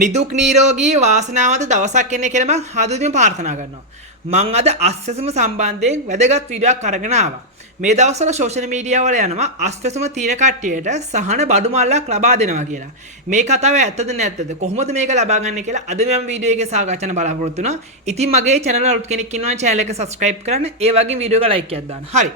නිදුක් නිරෝගී වාසනාවන්ත දවසක් එන්න කියලා මම හදවතින් ප්‍රාර්ථනා කරනවා. මම අද අස්වැසුම සම්බන්ධයෙන් වැදගත් වීඩියෝවක් අරගෙන ආවා. මේ දවස්වල සෝෂල් මීඩියා වල යනවා අස්වැසුම තියෙන කට්ටියට සහන බඩු මල්ලක් ලබා දෙනවා කියලා. මේ කතාව ඇත්තද නැත්තද? කොහොමද මේක ලබා ගන්න කියලා අද මම වීඩියෝ එකේ සාකච්ඡා බලාපොරොත්තු වෙනවා. ඉතින් මගේ channel වල කෙනෙක් ඉන්නවා channel එක subscribe කරන්න. ඒ වගේම වීඩියෝ එක like එකක් දාන්න. හරි.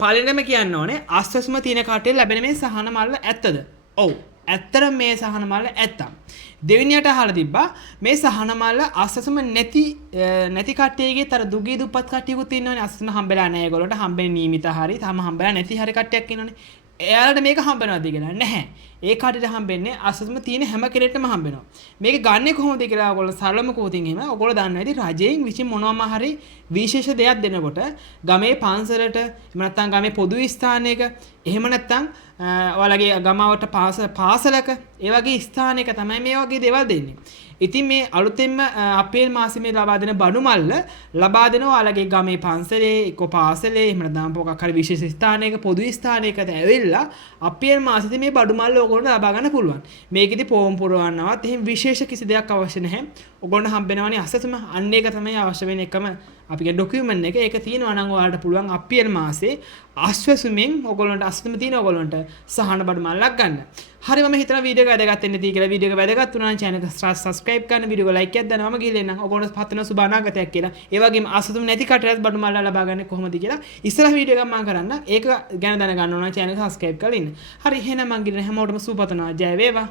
පළවෙනිම කියන්න ඕනේ අස්වැසුම තියෙන කට්ටියට ලැබෙන මේ සහන මල්ල ඇත්තද? ඔව්. ඇත්තට මේ සහන මල්ල ඇත්තම්. දෙවෙනියට අහලා තිබ්බා මේ සහන මල්ල අස්වැසුම නැති කට්ටියගේ තර දුගී දුප්පත් කට්ටියකුත් ඉන්නවනේ අස්වැසුම හම්බෙලා නැහැ ඒගොල්ලන්ට හම්බෙන්නේ නියමිත හරි තාම හම්බෙලා නැති හරි කට්ටියක් ඉන්නවනේ එයාලට මේක හම්බෙනවද කියලා නැහැ ඒ කට්ටියට හම්බෙන්නේ අස්වැසුම තියෙන හැම කෙනෙක්ටම හම්බෙනවා මේක ගන්නෙ කොහොමද කියලා ඔයගොල්ලෝ සරලම කෝතින් එහෙම ඔයගොල්ලෝ දන්නවා ඉතින් රජයෙන් විසින් මොනවාම හරි විශේෂ දෙයක් දෙනකොට ගමේ පන්සලට එහෙම නැත්නම් ගමේ පොදු ස්ථානයක එහෙම නැත්නම් ඔයාලගේ ගමවට පාසලක ඒ වගේ ස්ථානයක තමයි මේ වගේ දේවල් දෙන්නේ. ඉතින් මේ අලුතෙන්ම අප්‍රේල් මාසෙ මේ ලබා දෙන බඩු මල්ල ලබා දෙනවා ඔයාලගේ ගමේ පන්සලේ එක්ක පාසලේ එහෙම නැත්නම් මොකක් හරි විශේෂ ස්ථානයක පොදු ස්ථානයකට ඇවිල්ලා අප්‍රේල් මාසෙදී මේ බඩු මල්ල ඔයගොල්ලන්ට ලබා ගන්න පුළුවන්. මේකෙදි ෆෝම් පුරවන්නවත් එහෙම විශේෂ කිසි දෙයක් අවශ්‍ය නැහැ. ඔයගොල්ලන්ට හම්බෙනවනේ අසසම අන්න ඒක තමයි අවශ්‍ය වෙන එකම අපිගේ ඩොකියුමන්ට් එක. ඒක තියෙනවා නම් ඔයාලට පුළුවන් අප්‍රේල් මාසේ අස්වැසුමින් ඔයගොල්ලන්ට අස්වැසුම තියෙන ඔයගොල්ලන්ට සහන බඩු මල්ලක් ගන්න. හරි මම හිතනවා වීඩියෝ එක වැදගත් වෙන්න තියෙයි කියලා. වීඩියෝ එක වැදගත් වුණා නම් channel එක subscribe කරන්න, වීඩියෝ එක like එකක් දාන්න. මම ගිහලා එන්නම්. ඔයගොල්ලන්ට පතන සුබ අනාගතයක් කියලා. ඒ වගේම අස්වැසුම නැති කටට බඩු මල්ල ලබා ගන්න කොහොමද කියලා ඉස්සරහ වීඩියෝ එකක් මම කරන්න. ඒක ගැන දැනගන්න ඕන නම් channel එක subscribe කරලා ඉන්න. හරි එහෙනම් මම ගිහින් හැමෝටම සුබ පතනවා. ජය වේවා.